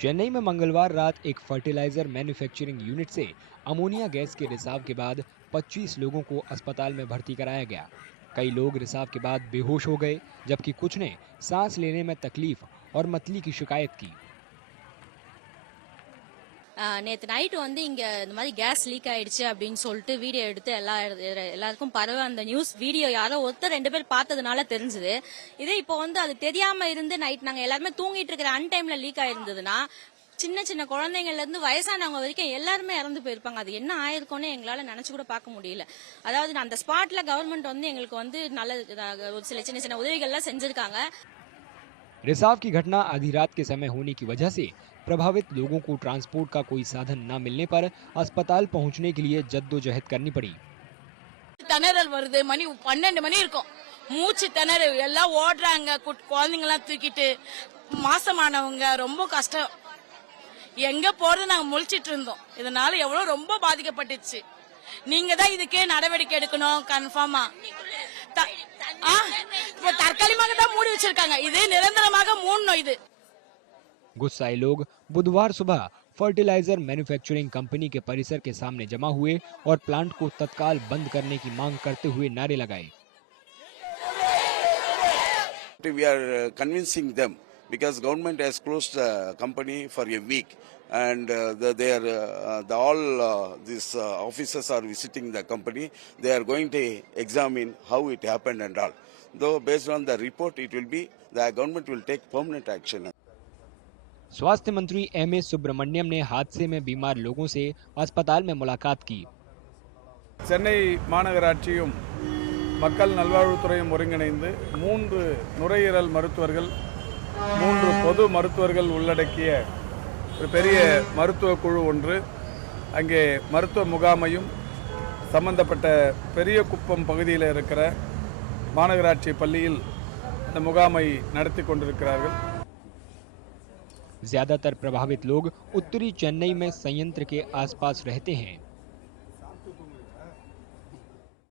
चेन्नई में मंगलवार रात एक फर्टिलाइजर मैन्युफैक्चरिंग यूनिट से अमोनिया गैस के रिसाव के बाद 25 लोगों को अस्पताल में भर्ती कराया गया। कई लोग रिसाव के बाद बेहोश हो गए, जबकि कुछ ने सांस लेने में तकलीफ और मतली की शिकायत की। நேற்று நைட்டு வந்து இங்க இந்த மாதிரி கேஸ் லீக் ஆயிடுச்சு அப்படின்னு சொல்லிட்டு வீடியோ எடுத்து எல்லாருக்கும் பரவ அந்த நியூஸ் வீடியோ யாரோ ஒருத்தர் 2 பேர் பார்த்ததுனால தெரிஞ்சது. இதே இப்போ வந்து அது தெரியாம இருந்து நைட் நாங்க எல்லாருமே தூங்கிட்டு இருக்கிற அன்டைம்ல லீக் ஆயிருந்ததுன்னா சின்ன சின்ன குழந்தைங்கள்ல இருந்து வயசானவங்க வரைக்கும் எல்லாருமே இறந்து போயிருப்பாங்க. அது என்ன ஆயிருக்கும்னு எங்களால நினைச்சு கூட பார்க்க முடியல. அதாவது அந்த ஸ்பாட்ல கவர்மெண்ட் வந்து எங்களுக்கு வந்து நல்ல ஒரு சில சின்ன சின்ன உதவிகள்லாம் செஞ்சிருக்காங்க. रिसाव की घटना आधी रात के समय होने की वजह से प्रभावित लोगों को ट्रांसपोर्ट का कोई साधन न मिलने पर अस्पताल पहुंचने के लिए जद्दोजहद करनी पड़ी। திணறல் வருது, மணி 12 மணி இருக்கும், மூச்சு திணறு, எல்லாம் ஓடுறாங்க, குழந்தைங்க எல்லாம் தூக்கிட்டு, மாசமானவங்க ரொம்ப கஷ்டம். எங்க போறது நாங்க முழிச்சிட்டு இருந்தோம். இதனால எவ்வளவு ரொம்ப பாதிக்கப்பட்டுச்சு. நீங்க தான் இதுக்கே நடவடிக்கை எடுக்கணும் கன்ஃபார்மா. தற்காலிகமாக தான் மூடி வச்சிருக்காங்க, இது நிரந்தரமாக மூடணும். இது गुस्साए लोग बुधवार सुबह फर्टिलाइजर मैन्युफैक्चरिंग कंपनी के परिसर के सामने जमा हुए और प्लांट को तत्काल बंद करने की मांग करते हुए नारे लगाए। We are convincing them because government has closed the company for a week and these officers are visiting the company. They are going to examine how it happened and all. Though based on the report, it will be the government will take permanent action. स्वास्थ्य मंत्री MA. Subramaniam ने हादसे में बीमार लोगों से अस्पताल में मुलाकात की। சென்னை மாநகராட்சியும் மக்கள் நல்வாழ்வுத்துறையும் ஒருங்கிணைந்து 3 நுரையீரல் மருத்துவர்கள் 3 பொது மருத்துவர்கள் உள்ளடக்கிய ஒரு பெரிய மருத்துவ குழு ஒன்று அங்கே மருத்துவ முகாமையும் சம்பந்தப்பட்ட பெரிய குப்பம் பகுதியில் இருக்கிற மாநகராட்சி பள்ளியில் அந்த முகாமை நடத்தி கொண்டிருக்கிறார்கள்। ज्यादातर प्रभावित लोग उत्तरी चेन्नई में संयंत्र के आसपास रहते हैं।